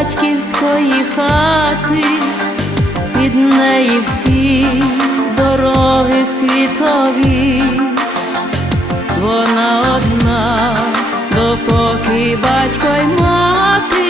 батьківської хати, під неї всі дороги світові, вона одна, допоки батько й мати.